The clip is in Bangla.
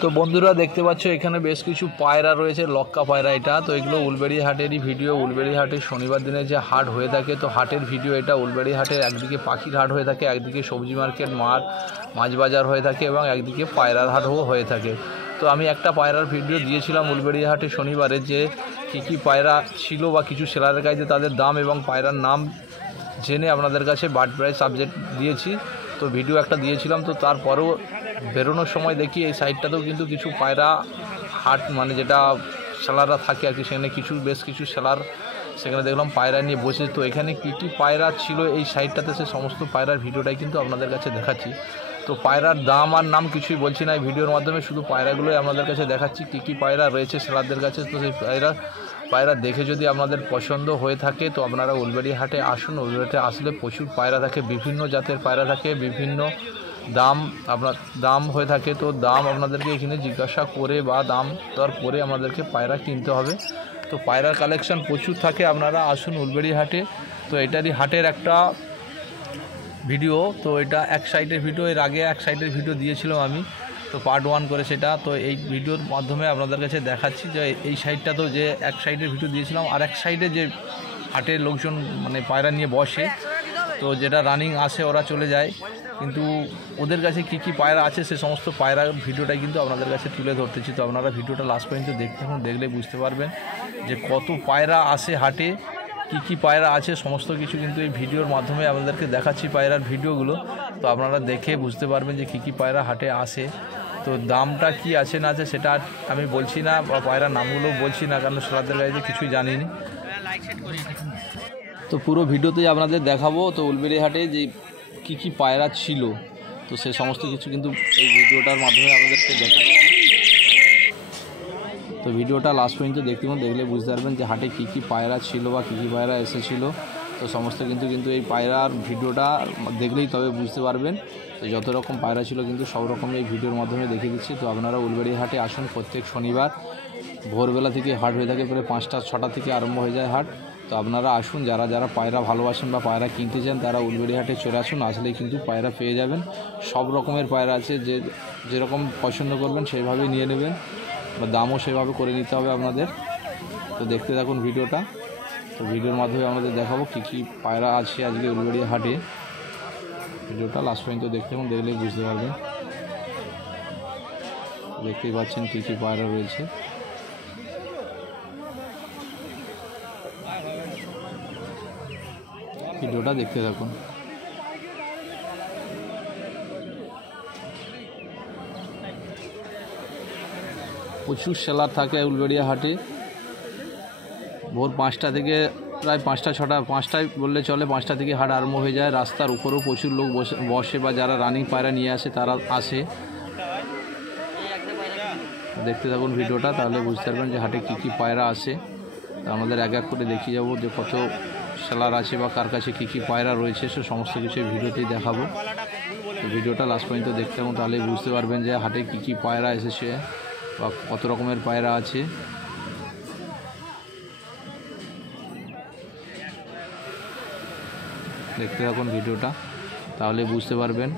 তো বন্ধুরা দেখতে পাচ্ছ এখানে বেশ কিছু পায়রা রয়েছে, লক্কা পায়রা এটা। তো এগুলো উলবেড়িয়া হাটেরই ভিডিও। উলবেড়িয়া হাটের শনিবার দিনে যে হাট হয়ে থাকে, তো হাটের ভিডিও এটা। উলবেড়িয়া হাটের একদিকে পাখির হাট হয়ে থাকে, একদিকে সবজি মার্কেট, মাছ বাজার হয়ে থাকে এবং একদিকে পায়রার হাটও হয়ে থাকে। তো আমি একটা পায়রার ভিডিও দিয়েছিলাম উলবেড়িয়া হাটে শনিবারে, যে কী পায়রা ছিল বা কিছু সেলারের কাছে তাদের দাম এবং পায়রার নাম জেনে আপনাদের কাছে বার্ড প্রাইস সাবজেক্ট দিয়েছি। তো ভিডিও একটা দিয়েছিলাম। তো তারপরেও বেরোনোর সময় দেখি এই সাইডটাতেও কিন্তু কিছু পায়রা হাট, মানে যেটা সেলাররা থাকে আর কি, সেখানে বেশ কিছু সেলার সেখানে দেখলাম পায়রা নিয়ে বসে। তো এখানে কী পায়রা ছিল এই সাইডটাতে, সে সমস্ত পায়রার ভিডিওটাই কিন্তু আপনাদের কাছে দেখাচ্ছি। তো পায়রার দাম আর নাম কিছুই বলছি না এই ভিডিওর মাধ্যমে, শুধু পায়রাগুলোই আপনাদের কাছে দেখাচ্ছি কী পায়রা রয়েছে সেলারদের কাছে। তো সেই পায়রা দেখে যদি আপনাদের পছন্দ হয়ে থাকে তো আপনারা উলবেড়িয়া হাটে আসুন। উলবেড়িয়া হাটে আসলে প্রচুর পায়রা থাকে, বিভিন্ন জাতের পায়রা থাকে, বিভিন্ন দাম হয়ে থাকে। তো দাম আপনাদেরকে এখানে জিজ্ঞাসা করে বা দাম দর করে আমাদেরকে পায়রা কিনতে হবে। তো পায়রার কালেকশন প্রচুর থাকে, আপনারা আসুন উলবেড়িয়া হাটে। তো এটারই হাটের একটা ভিডিও। তো এটা এক সাইডের ভিডিও, এর আগে এক সাইডের ভিডিও দিয়েছিলাম আমি, তো পার্ট 1 করে সেটা। তো এই ভিডিওর মাধ্যমে আপনাদের কাছে দেখাচ্ছি যে এই সাইডটা তো যে এক সাইডের ভিডিও দিয়েছিলাম, আর এক সাইডে যে হাটের লোকজন মানে পায়রা নিয়ে বসে, তো যেটা রানিং আসে ওরা চলে যায়, কিন্তু ওদের কাছে কী পায়রা আছে সে সমস্ত পায়রার ভিডিওটাই কিন্তু আপনাদের কাছে তুলে ধরতেছি। তো আপনারা ভিডিওটা লাস্ট পর্যন্ত দেখতে থাকুন, দেখলে বুঝতে পারবেন যে কত পায়রা আসে হাটে, কী পায়রা আছে সমস্ত কিছু কিন্তু এই ভিডিওর মাধ্যমে আপনাদেরকে দেখাচ্ছি পায়রার ভিডিওগুলো। তো আপনারা দেখে বুঝতে পারবেন যে কী পায়রা হাটে আসে। তো দামটা কি আছে না আছে সেটা আমি বলছি না, বা পায়রার নামগুলো বলছি না, কারণ সেলারদের কাছে কিছুই জানিনি। তো পুরো ভিডিওতেই আপনাদের দেখাবো তো উলবেড়িয়া হাটে যে কী পায়রা ছিল, তো সে সমস্ত কিছু কিন্তু এই ভিডিওটার মাধ্যমে আপনাদেরকে দেখাবো। তো ভিডিওটা লাস্ট পর্যন্ত দেখলে বুঝতে পারবেন যে হাটে কী পায়রা ছিল বা কী পায়রা এসেছিল। তো সমস্ত কিন্তু এই পায়রার ভিডিওটা দেখলেই তবে বুঝতে পারবেন। তো যত রকম পায়রা ছিল কিন্তু সব রকম এই ভিডিওর মাধ্যমে দেখিয়ে দিচ্ছি। তো আপনারা উলবেড়িয়া হাটে আসুন প্রত্যেক শনিবার ভোরবেলা থেকে হাট হয়ে থাকে, প্রায় 5টা-6টা থেকে আরম্ভ হয়ে যায় হাট। তো আপনারা আসুন, যারা পায়রা ভালোবাসেন বা পায়রা কিনতে চান তারা উলবেড়িয়া হাটে চলে আসুন, আসলেই কিন্তু পায়রা পেয়ে যাবেন। সব রকমের পায়রা আছে, যেরকম পছন্দ করবেন সেইভাবেই নিয়ে নেবেন, বা দামও সেভাবে করে নিতে হবে আপনাদের। তো দেখতে থাকুন ভিডিওটা। তো ভিডিওর মাধ্যমে আমাদের দেখাবো কী পায়রা আছে আজকে উলবেড়িয়া হাটে। ভিডিওটা লাস্ট পর্যন্ত দেখতে থাকুন, দেখলেই বুঝতে পারবেন। দেখতেই পাচ্ছেন কী পায়রা রয়েছে। ভিডিওটা দেখতে থাকুন। প্রচুর সেলার থাকে উলবেড়িয়া হাটে। ভোর 5টা থেকে প্রায় 5টা-6টা, 5টায় বললে চলে, 5টা থেকে হাট আরম্ভ হয়ে যায়। রাস্তার উপরেও প্রচুর লোক বসে বা যারা রানিং পায়রা নিয়ে আসে তারা আসে। দেখতে থাকুন ভিডিওটা, তাহলে বুঝতে পারবেন যে হাটে কী পায়রা আসে। তো আমাদের এক করে দেখিয়ে যাবো যে কত সেলার আছে বা কার কাছে কী পায়রা রয়েছে, সে সমস্ত কিছু ভিডিওতেই দেখাবো। তো ভিডিওটা লাস্ট পর্যন্ত দেখতে থাকুন, তাহলে বুঝতে পারবেন যে হাটে কী পায়রা এসেছে বা কত রকমের পায়রা আছে। দেখতে থাকুন ভিডিওটা, তাহলে বুঝতে পারবেন।